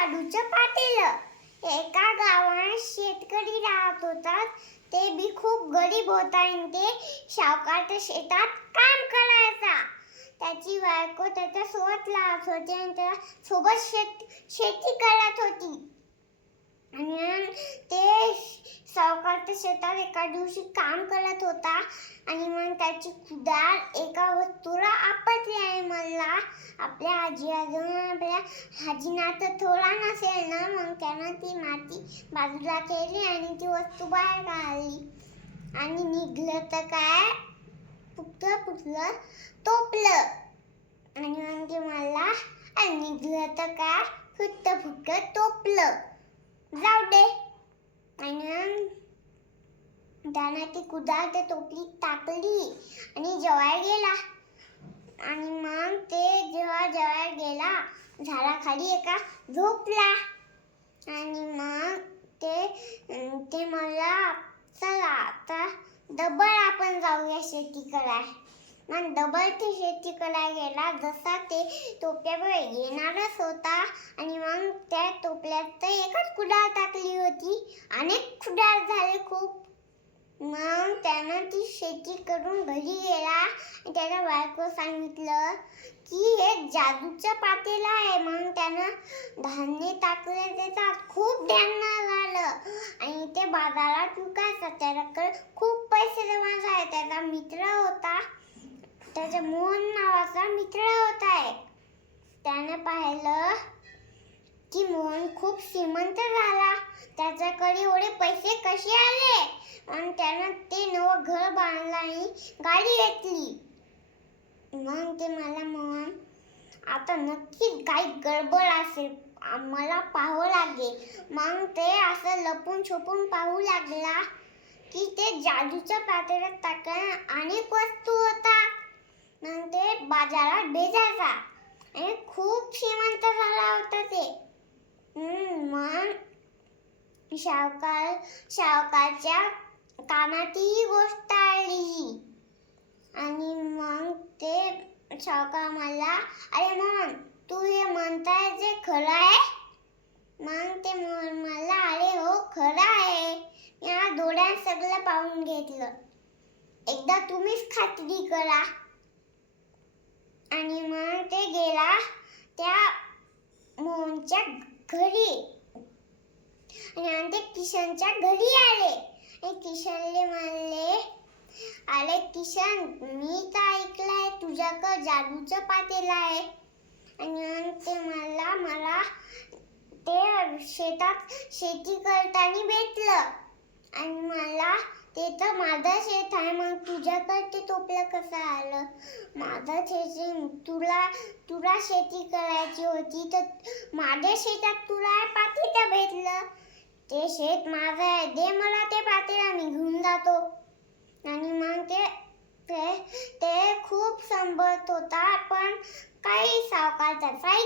जादूचं पातेलं. एका गावात शेतकरी राहत होता. ते बी खूप गरीब होता आणि ते सावकारच्या शेतात काम करायचा. त्याची बायको त्याच्या सोबत राहत होती आणि त्या सोबत शेती करत होती. आणि ते सावकारच्या शेतात एका दिवशी काम करत होता आणि मग त्याची कुदाळ एका वस्तूला आपटली आणि मला आपल्या आजी आजोबा आपल्या आजीना तर थोडा नसेल ना, मग त्यानं ती माती बाजूला केली आणि ती वस्तू बाहेर काढली आणि निघलं तर काय, फुटलं टोपलं. आणि मग ते मला निघलं तर काय, फुटलं टोपलं. जाऊ दे. आणि त्यानं ती कुदाळ त्या टोपलीत टाकली आणि जेवायला गेला. आणि मग ते जेव्हा जेवायला गेला, झाडाखाली एका झोपला. आणि मग ते मला चला आता डबल आपण जाऊया शेती कराय. मग डबल ते शेती करायला गेला. जसा ते टोपल्यावर येणारच होता आणि मग त्या टोपल्यात तर एकच कुडाळ टाकली होती. अनेक कुडाळ झाले खूप. मग त्यानं ती शेती करून घरी गेला आणि त्याच्या बायको सांगितलं की हे जादूचं पातेलं आहे. मग त्यानं धान्य टाकलं, त्याच्यात खूप धान्य झालं आणि ते बाजारात विकायचं. त्याच्याकडे खूप पैसे जमा झाले. त्याचा मित्र होता, त्याचा मोहन नावाचा मित्र होता एक. त्यानं पाहिलं की मोहन खूप श्रीमंत झाला. त्याच्याकडे एवढे पैसे कसे आले? आणि त्यानं ते नवं घर बांधलं आणि गाडी घेतली. मग ते मला मोहन आता नक्कीच काही गडबड असेल, मला पाहावं लागेल. मग ते असं लपून छपून पाहू लागला की ते जादूच्या पातेल्यात टाकलेल्या अनेक वस्तू होतात. मग ते बाजारात भेटायचा आणि खूप श्रीमंत झाला होता ते. मग सावकारच्या कानात ही गोष्ट आली आणि मग ते सावकार मला, अरे मोहन, तू हे म्हणताय जे खरं आहे? मग ते मोहन मला, अरे हो खरं आहे, या डोळ्यात सगळं पाहून घेतलं, एकदा तुम्हीच खात्री करा. आणि मग ते गेला त्या मोहनच्या घरी आणि ते किशनच्या घरी आले. किशनले म्हणले, अरे किशन, मी तर ऐकलंय तुझ्याकडे जादूचं पातेलं आहे. आणि ते मला ते शेतात शेती करताना भेटलं आणि मला ते तर माझं शेत आहे. मग तुझ्याकडे ते टोपलं कसं आलं? माझं शेत, तुला शेती करायची होती तर माझ्या शेतात तुला पातेलं भेटलं. ते शेत माझं आहे, दे मला ते पातेलं, मी घेऊन जातो. आणि मग ते खूप संभळत होता, पण काही सावकारचा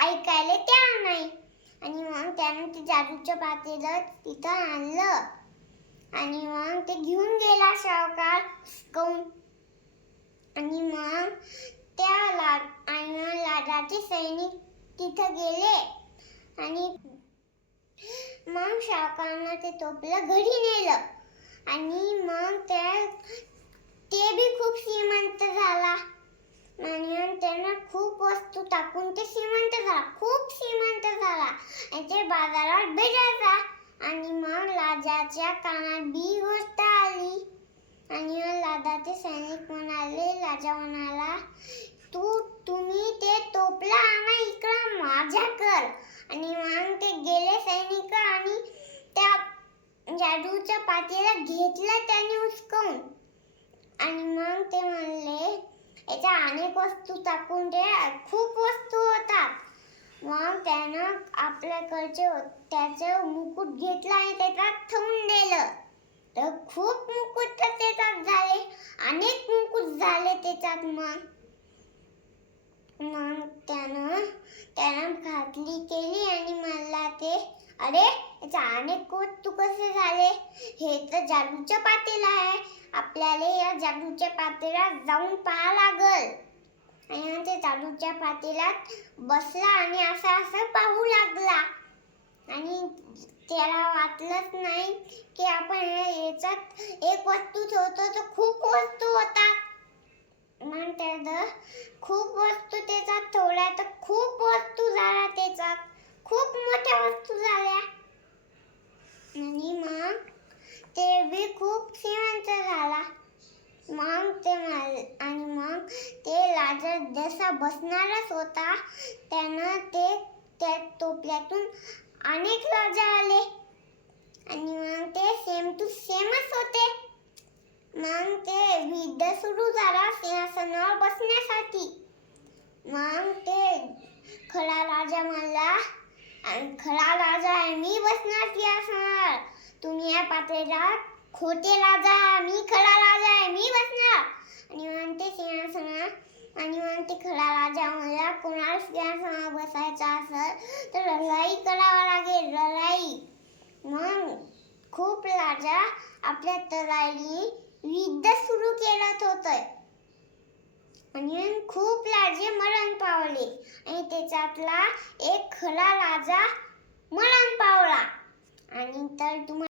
ऐकायला तयार नाही. आणि मग त्यानं ते जादूचं पातेलं तिथं आणलं आणि मग ते घेऊन गेला सावकार हुसकावून. आणि मग त्या लाडाचे सैनिक तिथं गेले आणि मग सावकारानं ते टोपलं घरी नेलं आणि मग ते बी खूप श्रीमंत झाला. आणि त्यानं खूप वस्तू टाकून ते श्रीमंत झाला, खूप श्रीमंत झाला आणि ते बाजारात भेटायचा. आणि मग राजाच्या कानात बी गोष्ट आली आणि लाडाचे सैनिक म्हणाले, राजा म्हणाला, तुम्ही ते टोपलं आणा इकडं माझ्याकडं. आणि मग ते गेले सैनिक आणि त्या जादूच्या पातेलं घेतलं त्याने हुसकावून. आणि मग ते म्हणले, याच्या अनेक वस्तू टाकून ते खूप वस्तू होतात. मग त्यानं आपल्याकडचे त्याचं मुकुट घेतलं आणि त्याच्यात ठेवून दिलं. तर खूप मुकुट त्याच्यात झाले, अनेक मुकुट झाले त्याच्यात. मग त्यानं खात्री केली आणि मला ते, अरे याच्या अनेक वस्तू कसे झाले? हे तर जादूचं पातेलं आहे, आपल्याला या जादूच्या पातेल्यात जाऊन पाहावं लागल. आणि ते चालूच्या पातेल्यात बसला आणि असं पाहू लागला आणि त्याला वाटलंच नाही की आपण याच्यात एक वस्तू ठेवतो तर खूप वस्तू होतात. मग त्यानं खूप वस्तू त्याच्यात ठेवल्या तर खूप वस्तू झाल्या, त्याच्यात खूप मोठ्या वस्तू झाल्या आणि मग ते बी खूप श्रीमंत झाला. मग ते राजा जसा बसणारच होता त्यानं त्या टोपल्यातून अनेक राजा आले आणि मग ते सेम टू सेमच होते. मग ते युद्ध सुरू झाला सिंहासनावर बसण्यासाठी. मग ते खरा राजा म्हणला, खरा राजा आहे मी बसणार सिंहासनावर, तुम्ही या पातेल्यात खोटे राजा, मी खरा राजा आहे मी बसणार. आणि मग ते सिंहासनावर आणि मग ते खरा राजा म्हणला कोणाला सिंहासनावर बसायचं असेल तर लढाई करावा लागेल, लढाई. मग खूप राजा आपल्या तलवारी युद्ध सुरू केलं होतं आणि खूप राजे मरण पावले आणि त्याच्यातला एक खरा राजा मरण पावला. आणि तर तुम्हाला